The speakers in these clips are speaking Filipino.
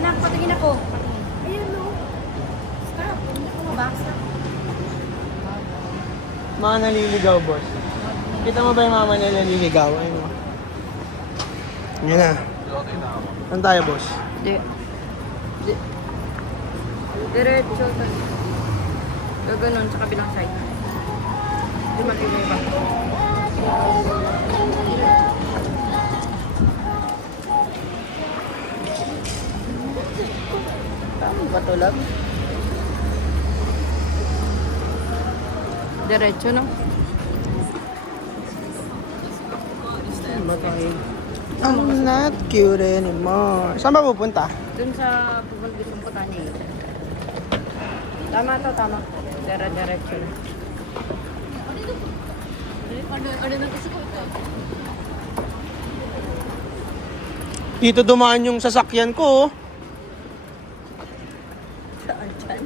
Nakapatingin ako. Ayan no. Stop. Hindi ako mabasa. Mga naliligaw, boss. Kita mo ba yung mama na naliligaw? Ayun mo. Yan na. Saan tayo, boss? Di. Diretso. Gaganon sa kabilang side. Di ba kayo iba? Tama ba ito, love? Diretso, no? Saan ba tayo? I'm not cute anymore. Saan ba pupunta? Dun sa pupunta ko tani. Tama to, tama. Diretso. Dito dumaan yung sasakyan ko, oh.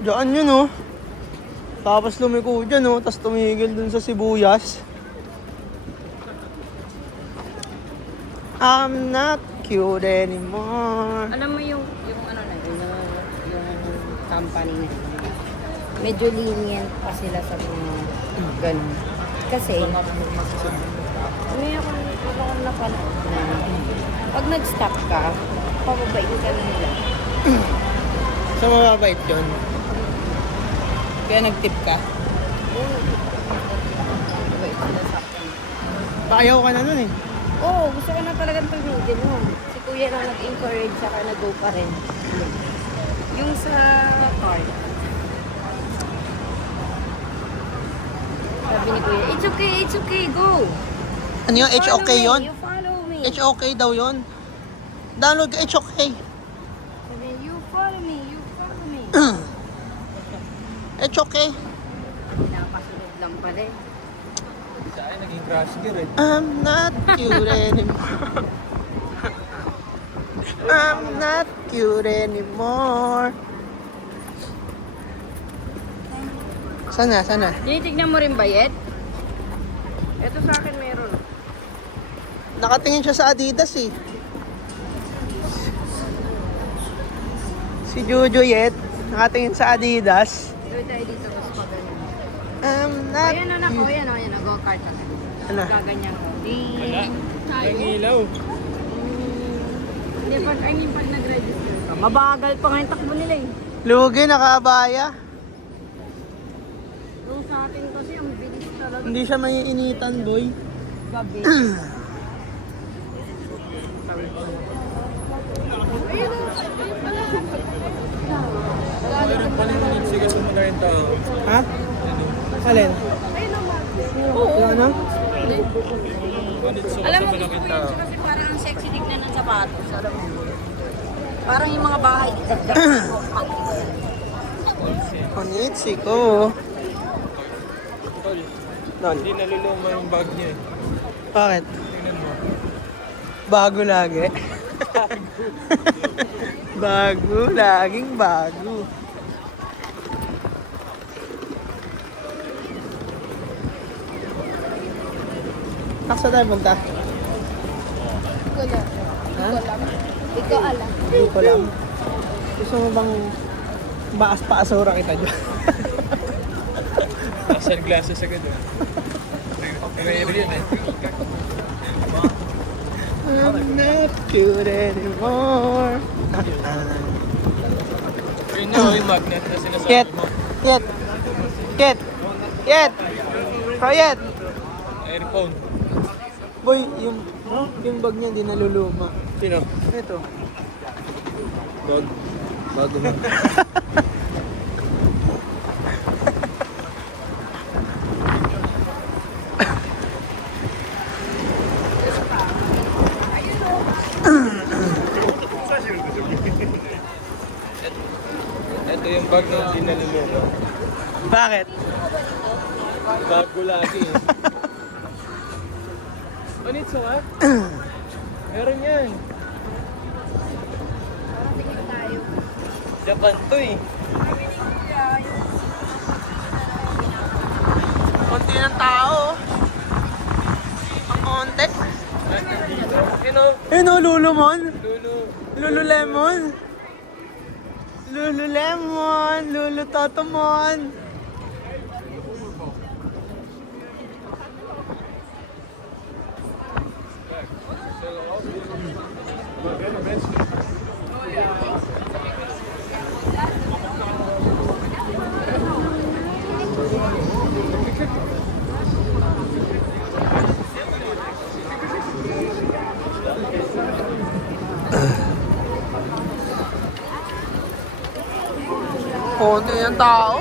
Diyan yun, oh. Tapos lumiko dyan, oh. Tapos tumigil dun sa sibuyas. I'm not cute anymore. Alam mo yung ano na yun, yung company na yun. Medyo lenient pa sila sa mga ganun. Kasi, may ako na pala na pag nag-stop ka, pababait ka na nila. So mababait yun. Kaya nag-tip ka. Pababait sila sa akin. Payaw ka na nun, eh. Oo, gusto ko na talagang tumigil mo. Si Kuya lang nag-encourage, saka nag-go pa rin. Yung sa car, sabi ni Kuya, it's okay, go! Ano yun? It's okay yun? You follow me. It's okay daw yun. Download ka, it's okay. Sabi, you follow me. It's okay. Pinapasunod lang pala eh. Sa akin, naging crash gear eh. I'm not cute anymore. I'm not cute anymore. Sana. Tinitignan mo rin ba yet? Ito sa akin meron. Nakatingin siya sa Adidas, eh. Si Jojo Yet, nakatingin sa Adidas. Doon tayo dito mas pagaling. I'm not Ayan anak ko, ayan nag-go-kart ako. Ano? Gaganyan ko. Wala. Ang ilaw. Hindi, pag nag-register ka, mabagal pa nga yung takbo nila eh. Lugi, nakaabaya. Yung sa akin kasi, ang bilis talaga. Hindi siya maiinitan, boy. Gabi. Mayroon pala yung nagsigas sa mga rin tao. Ha? Alin? Yung ano? Alam mo, gusto ko yun siya kasi parang ang sexy tignan ng sapatos. Alam mo. Parang yung mga bahay. Konitsi ko. Tol, Don. hindi naluluma yung bag niya eh. Bakit? Tingnan mo. Bago lagi. Bago, laging bago. Naksa tayo punta? Wala. Ha? Ikaw alam. Hindi ko lang. Gusto mo bang baas-paasura kita dyan? Sunglasses agad eh. Mayroon yun eh. I'm not cute anymore. Yun na yung magnet na sinasabi Yet! mo. Yet! Yet! Yet! Yet! Earphone. Boy, yung bag niya hindi naluluma. Sino? Ito. Bag. Bago mo. Ito yung bag na hindi naluluma. Bakit? Bago lagi eh. Panitso ka? Meron yan. Japan to eh. Konti ng tao. Ang konti. Dito. You know, Eh no, Lulumon. Lulu. Lululemon. Lululemon, Lulu Totomon. Konti yung tao.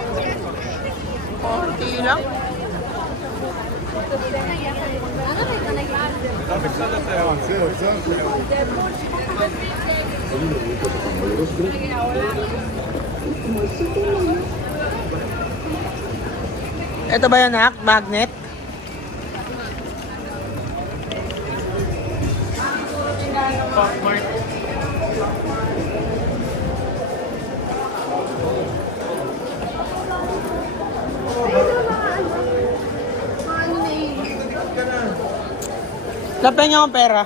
Konti lang. Ito ba yan, Nak? Magnet? Lapay niyo akong pera.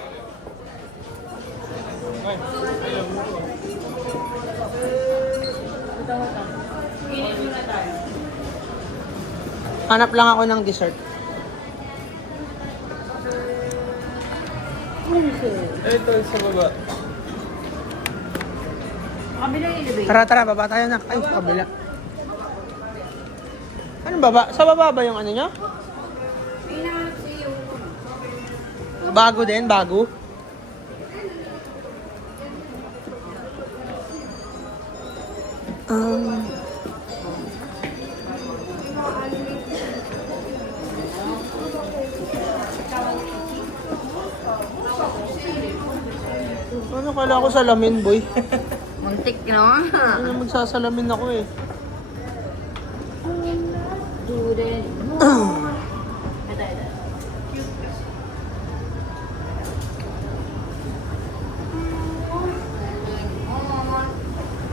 Hanap lang ako ng dessert. Ito sa baba. Kabila yung elevator. Tara, tara, baba tayo na. Ay, kabila. Ano baba? Sa baba ba yung ano nyo? Hinahanap siya yung... Bago din, bago. Ano kala ko salamin, boy? Muntik, no? Ano magsasalamin ako eh. Dude.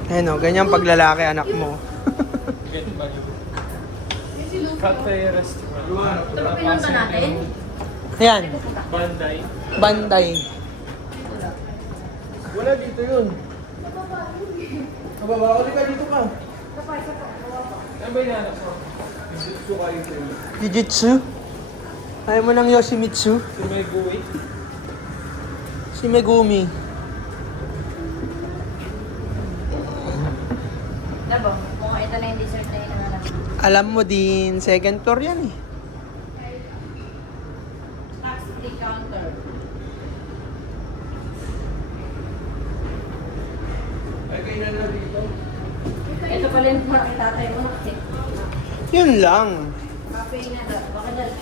Ayun o, ganyan paglalaki anak mo. Get back. Cafe restaurant. Ito ba pinunta natin? Ayan, Banday. Banday. Wala dito yun. Kababa, ulit ka dito ka. Ano ba hinahanap mo? Dito kayo sa iyo. Jujutsu. Ayaw mo ng Yoshimitsu? Si may buwi. Si Megumi. Diba? Mukhang ito na yung dessert na hinahanap. Alam mo din, second floor yan eh. Tax free counter. Ay, kainan na dito. Ito pala yung mga tatay mo. Yun lang. Cafe na daw. Baka dahil.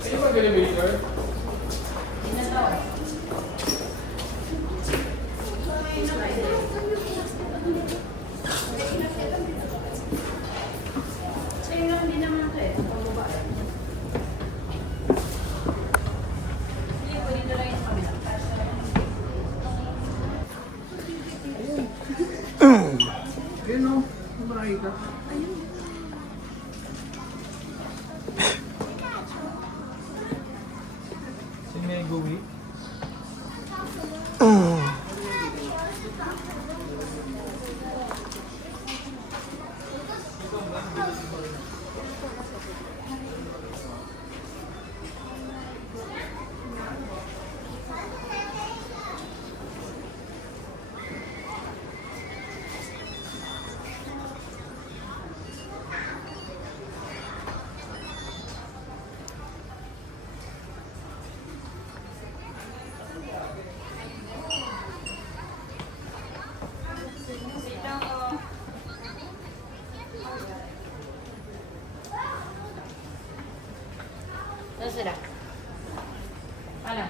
Sino ba elevator? Ayun o, makakita. Si may buwi. Saan sila? Ano?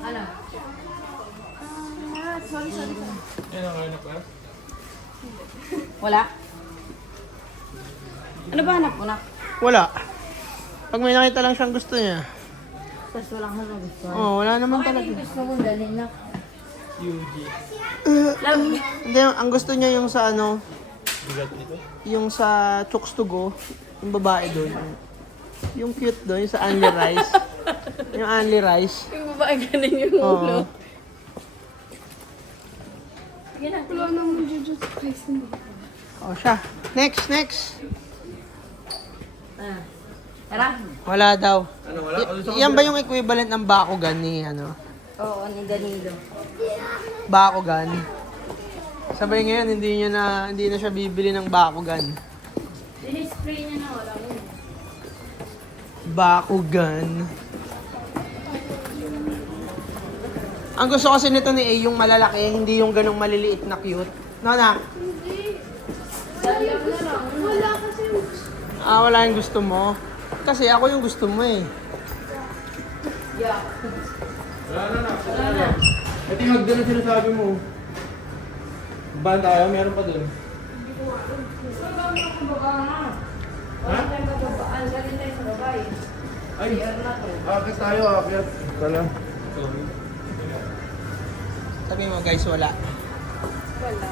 Ano? Yan ang hanap ka? Wala? Ano ba hanap mo na? Wala. Pag may nakita lang siyang gusto niya. Tapos wala kang gusto. Oh, wala naman Ano talaga. yung gusto mo? Dali na. UG. Love. Hindi, ang gusto niya yung sa ano, Bigat nito? yung sa Chooks to Go. Yung babae doon. Yung cute doon, yung sa Only Rice. Yung Only Rice. Yung babae ganun yung ulo. Oo. Yan ang wala naman Jujutsu Kaisen. Oh, siya. Next. Tara. Wala daw. Ano, wala? Yan ba yung equivalent ng Bakugan ni ano? Oo, ni Danilo. Bakugan. Sabay ngayon, hindi na siya bibili ng Bakugan. Dinispray niya na wala mo. Bakugan. Ang gusto kasi nito ni A, yung malalaki, hindi yung ganong maliliit na cute. No, na? Wala kasi. Wala yung gusto mo. Kasi ako yung gusto mo eh. Yeah. Wala na. Ito yung hagdan na sinasabi mo. Ban tayo, meron pa dun. Wala tayong babaan. Galing tayo sa babae. Ay, na to. akit tayo, akit. Wala. Sabi mo guys, wala. Wala.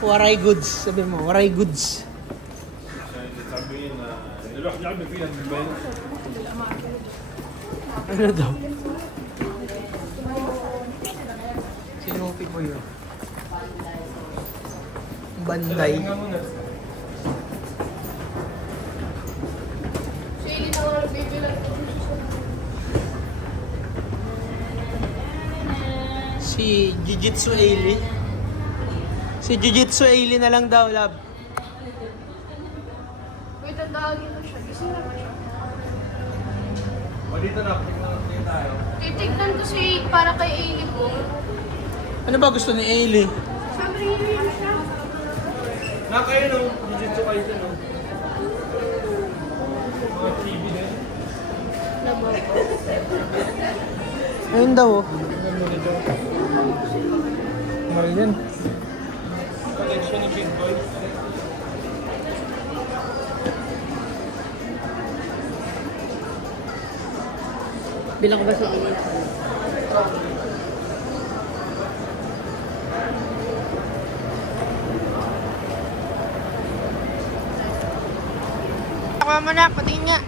Waray goods. Sabi mo, waray goods. Ano daw? Sinupi ko yun. Banday. Si Jujutsu Aili. Si Jujutsu Aili na lang daw, love. Wait, ang dahagin na siya. Gising na ba siya? O dito na, tingnan tayo. Titignan ko si para kay Ailey ko. Ano ba gusto ni Aili? Sabi niya siya. Nakayo no, Jujutsu Kaisen no. Mga TV din. Ayun daw, oh. Marilyn. Collection ni Big Boy. Bilang ko ba si Ili? Ako mo na, patingin nga.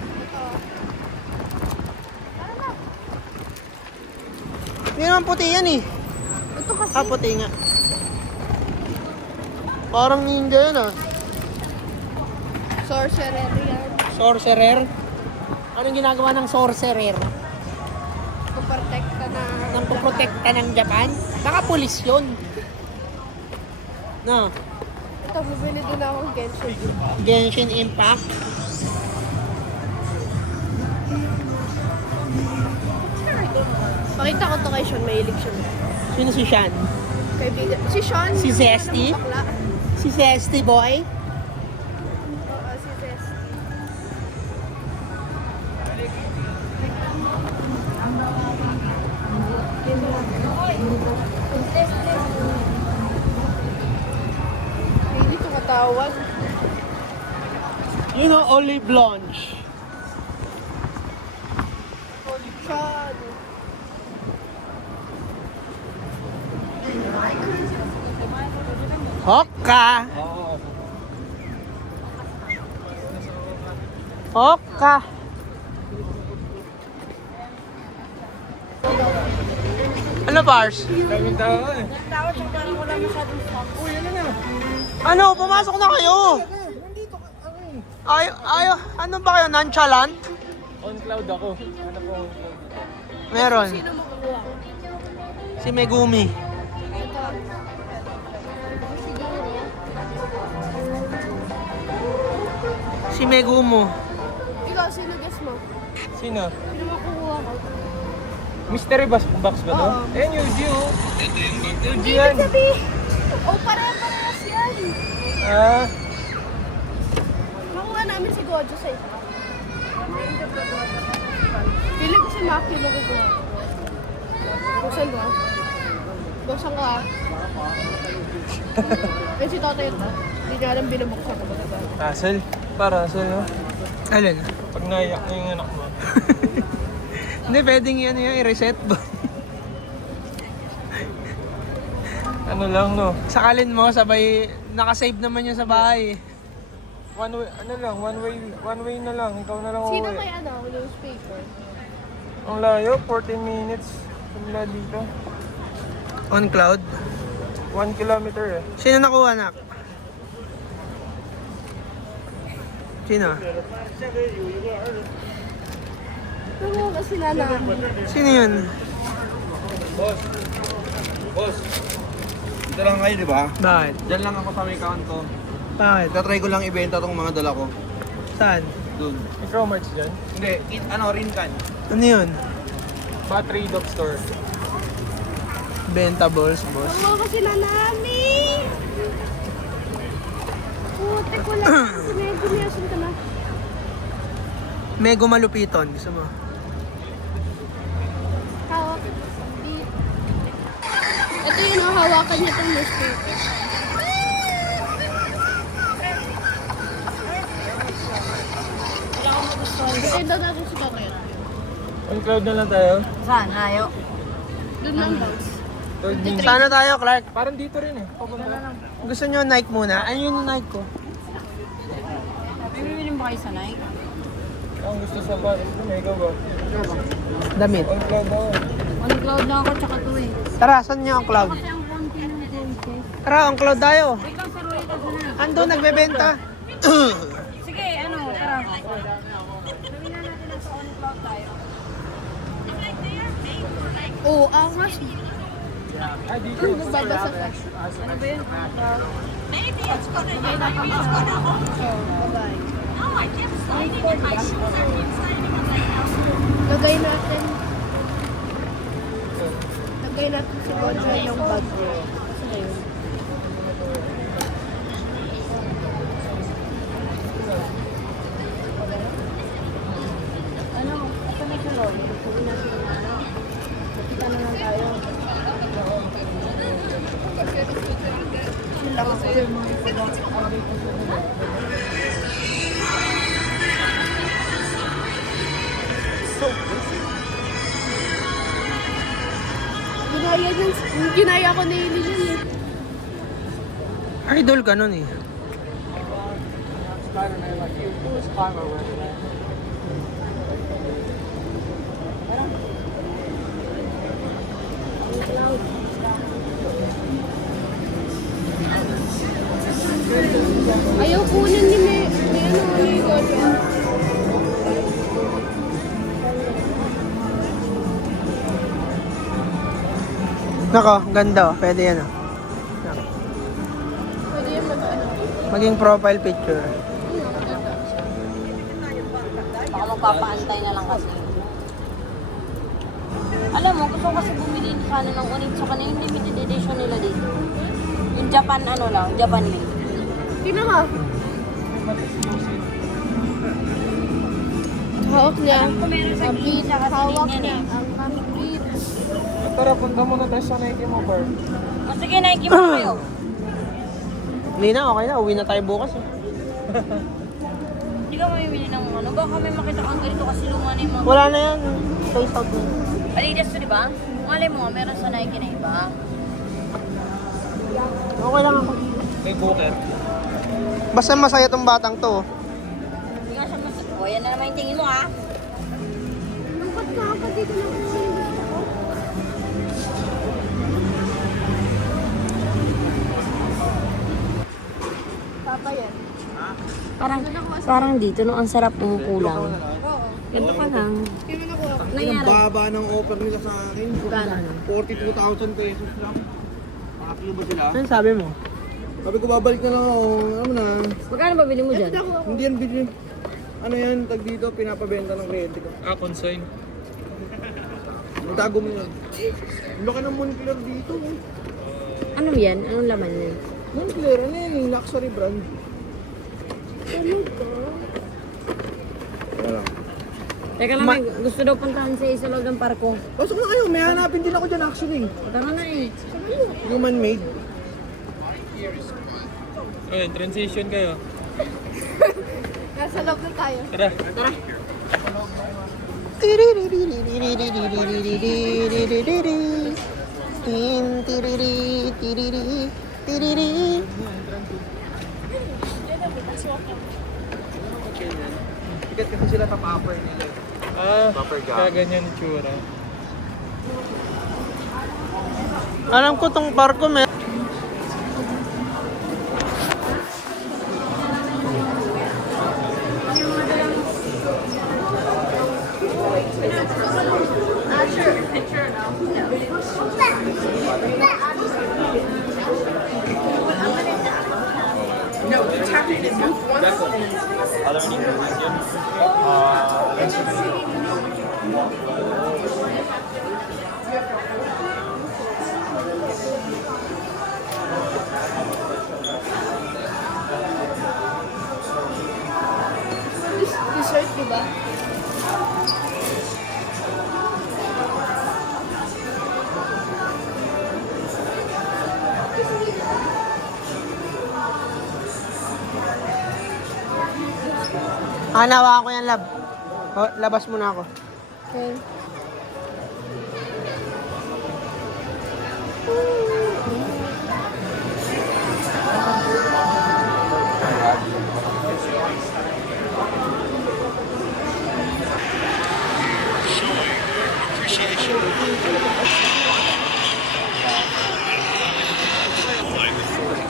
Hindi naman puti yan eh. Ito kasi. Puti nga. Parang ninja yan ah. Sorcerer yan. Sorcerer? Anong ginagawa ng sorcerer? Puprotect ka na. Nang poprotekta ng Japan? Baka pulis yun. No, Ito, bibili din ako ng Genshin. Genshin Impact. Pakita ko to kay Sean. Mahilig siya. Sino si Shan? Kaibigan. Si Sean. Si yung Zesty? bakla. Si Zesty Boy? Oo, si Zesty. Hindi ito katawag. You know, Olive Blanche. Sean. Hoka! Hoka! Ano, Pars? Daming tao eh. Tawag siya parang wala masyadong stock. Uy, ano na? Ano? Pumasok na kayo! Nandito ka. Ano ba kayo? Nonchalant? On cloud ako. Ano po on cloud? Meron. Sino makukuha? Si Megumi. Ito. Siguro. Si Megumo. Ikaw, sino guess mo? Sino? Sino makukuha ko? Mystery box ba to? Oo. Ayan, Yuji oh. Yuji Ibig yan. sabihin, oh, pare-parehas yan. Ah, Nakuha namin si Gojo sa isa. Pili ko si Maki makukuha. Buksan ba? Buksan ka. Eh si Totoy ito. Hindi niya alam binubuksan ko ba diba? Russell. Russell no? Alin? Pag naiyak na yung anak mo. Hindi, pwedeng yan i-reset ba? Ano lang no? Sakalin mo, sabay, nakasave naman yun sa bahay. one way na lang. Ikaw na lang Sino uuwi. kaya newspaper? Ang layo, 14 minutes. Simula dito. On cloud? 1 kilometer eh. Sino nakuha, nak? Sino? Ano kasi namin? Sino yun? Boss. Dito lang kayo, di ba? Bakit? Diyan lang ako sa may kanto. Bakit? Tatry ko lang ibenta tong mga dala ko. Saan? Doon. Ikaw, March dyan? Hindi, rinkan. Ano yun? Battery dog store. Bentables, boss. Ano kasi namin? Puti ko lang. Kasi may gumiyasan ka na. Mego malupiton. Gusto mo? Hawak. Ito yung hawakan niya itong newspaper. Bitin daw natin si Kakaya. On cloud na lang tayo. Saan? Layo? Doon lang boss. Third minute. Sana tayo, Clark. Parang dito rin eh. Papunta. Gusto nyo Nike muna? Ano yung Nike ko? May bibili ba kayo sa Nike? Ang gusto sa bar. Ikaw ba? Damit. On cloud ako. On cloud na ako, tsaka to eh. Tara, saan nyo ang cloud? Kasi ang konti ng dente. Tara, ang cloud tayo. Ikaw sa Roy ka na. Ando, nagbebenta. Sige, ano, tara. Gawin na natin na sa on cloud tayo. Oo, angas. Ah, dito. Nagbabasa ka. Ano ba yun? Lagay natin. Lagay natin si Godra yung bag. Ano? Ito may salon. Gawin natin na ano. Nakita na lang tayo. Ginaya ko na yun eh. Idol ka nun eh. Ayaw kunin ni may ano ni Godra. Nako, ganda oh. Pwede yan oh. Pwede yung mag-ano. Maging profile picture. Baka magpapaantay na lang kasi. Alam mo, gusto ko kasi bumili sana ng Onitsu ka na yung limited edition nila dito. Yung Japan ano lang, Japanese. Tingnan ka. Hawak niya. Kung meron sa Ang beat. Ginza kasi Hawak ganyan niya. eh. Ang beat. Tara, punta muna tayo sa Nike mo, bar. O sige, Nike mo kayo. Hindi na, okay na. Uwi na tayo bukas eh. Hindi ka mamimili ng ano. Baka may makita kang ganito kasi luma na yung mga... Wala na yan. Face out na. Adidas to, di ba? Malay mo, meron sa Nike na iba. Okay lang ako. May buket. Basta masaya tong batang to. Hindi ka siya mas... O, yan na naman yung tingin mo, ha? Lungkot na ako dito na gusto ko. Papa yan. Parang dito, no? Ang sarap umukulang. Oo. Ganito ka lang. Sino nakuha ko? Ang Nangyari. baba ng offer nila sa akin. Gano'n? 42,000 pesos lang. Happy ba sila? Ano sabi mo? Sabi ko babalik na lang ako. Ano na? Magkano ba bili mo dyan? Hindi yan bili. Ano yan? Tag dito, pinapabenta ng kliyente ko. Ah, consign. Itago mo yan. Ang laki ng Moncler dito. Ano yan? Anong laman yan? Moncler, ano yan? Luxury brand. Wala. Teka lang, may gusto daw puntahan sa isa loob ng parko. Pasok na kayo, may hanapin din ako dyan actually. Tara na eh. Human made. Okay, transition kayo. Nasa loob na tayo. Tara. ganyan. Sikat kasi sila top-upper nila. Kaya ganyan yung tsura. Alam ko tong parko, Dessert, di ba? Hanawa ko yan, lab. Oh, labas muna ako. Okay.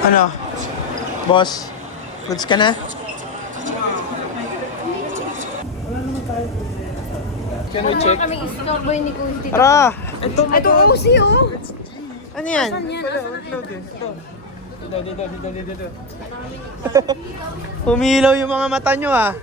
Ano? Boss, goods ka na? Can we check? Kami istorbo ni Kuya. Tara! Ito, Ito Uzi, oh. Ano yan? Saan yan? Dito. Humilaw yung mga mata nyo ah.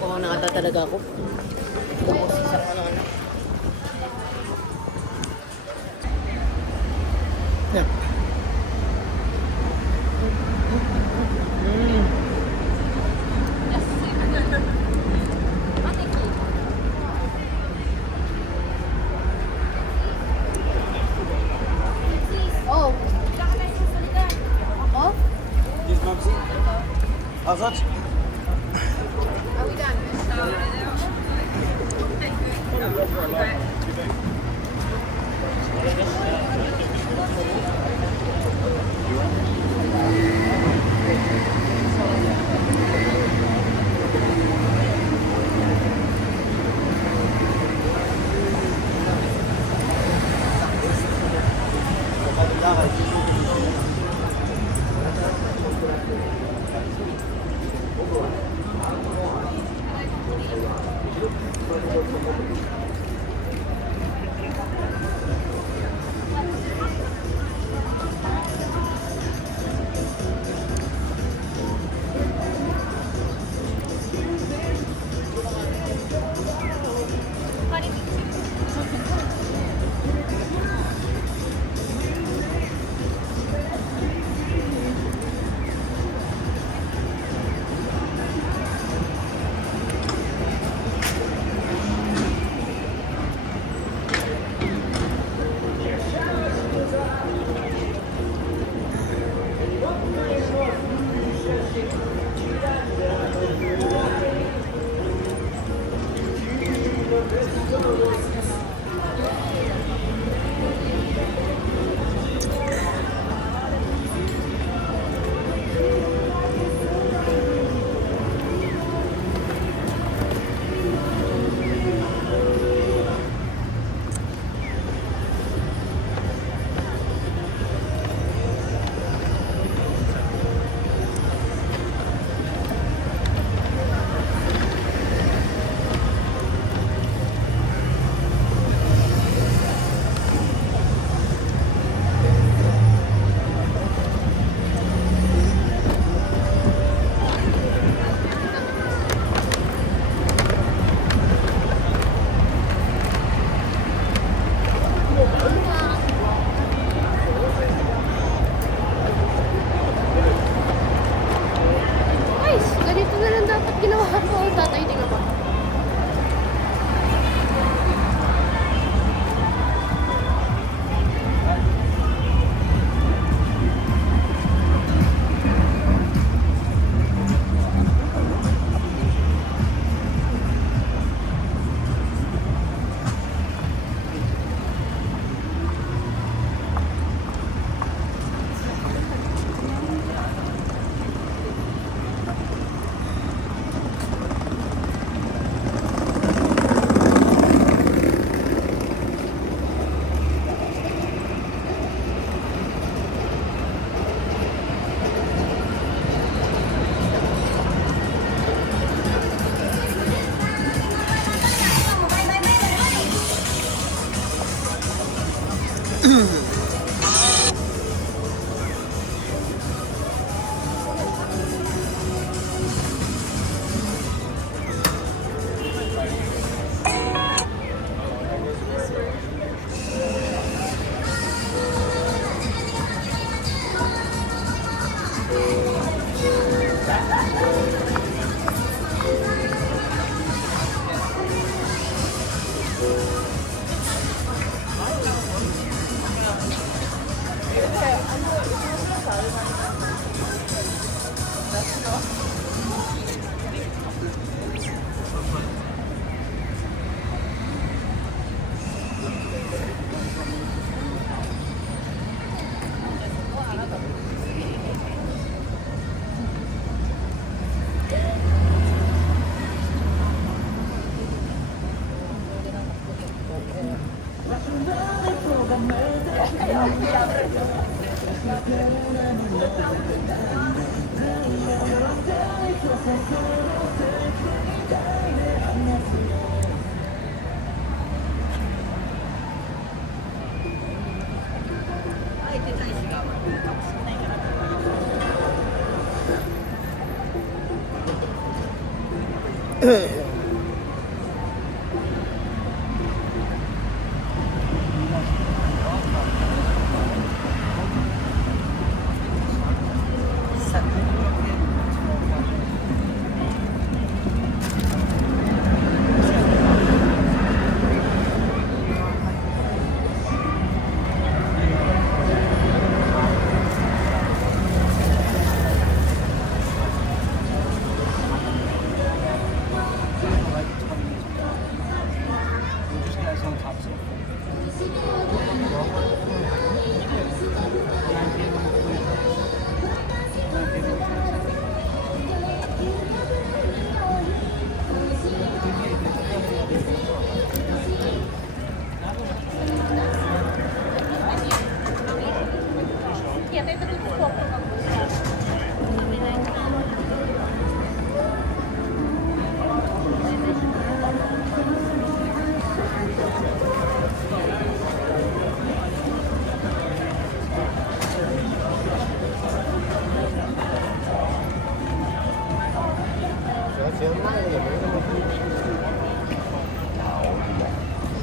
Oo, nakata talaga ako. Bumusis ako ng ano. Yan. Oh. Oh? Are we done?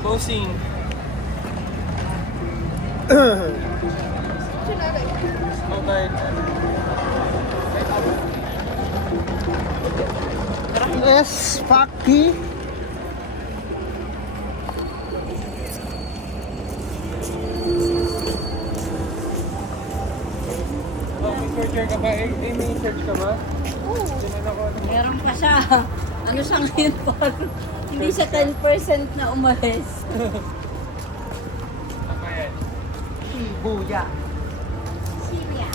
Bossing. Okay. Yes, Paki. May searcher ka ba? May search ka ba? Meron pa siya. Ano siya ngayon Paul? Hindi siya 10% na umalis. Apa yan? Shibuya. Syria.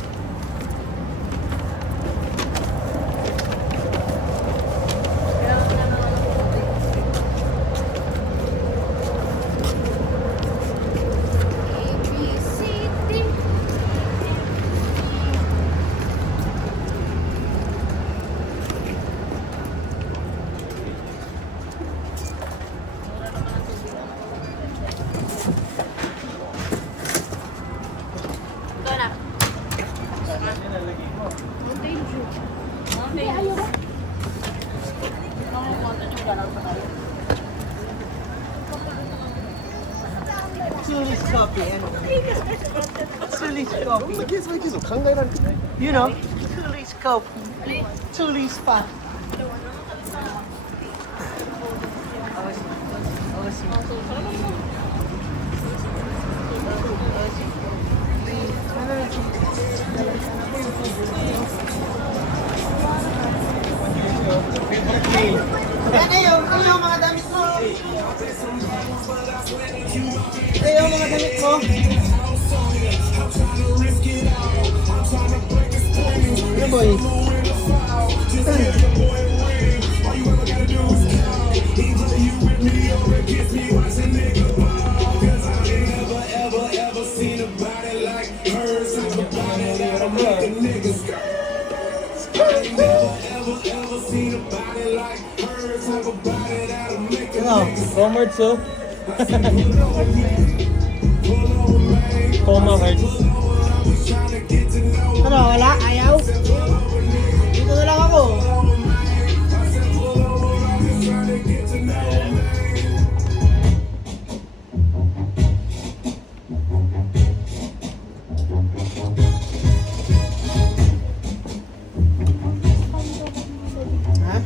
Suli's coffee and Suli's coffee. You know, Suli's coffee. Suli's pa. Ayaw mga damit mo. Ayaw mga damit mo. Ano boy? Ano? Comfort soup? Coma hearts. Ano? Wala? Ayaw? Dito na lang ako. Ha?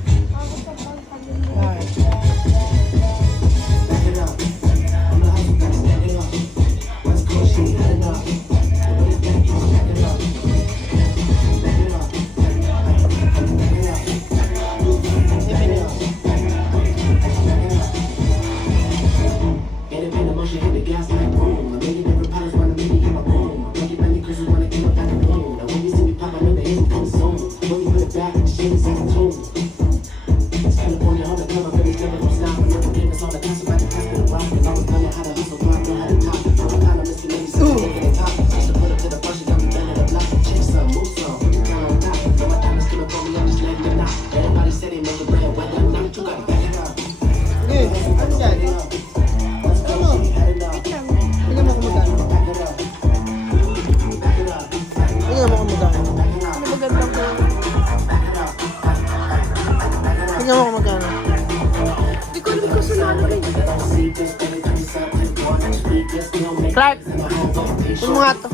mo nga to.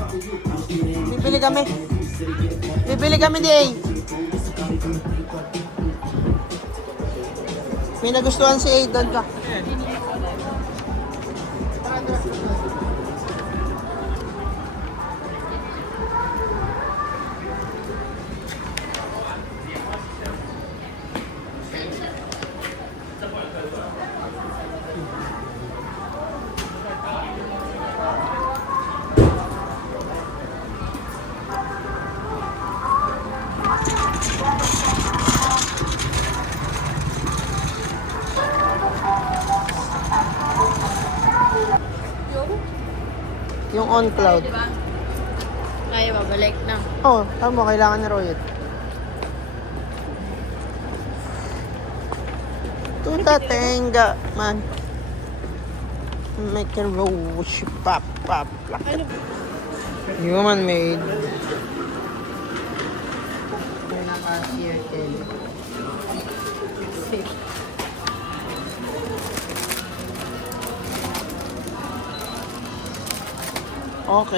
Bibili kami. Bibili kami di eh. May nagustuhan si Aidan ka. Yung on cloud. Ay, babalik na. Oo, tama. Kailangan ni Royet. Tuta tenga, man. Make a rose, pop, pop, plak. Human made. Yung naka-sheer din. Okay.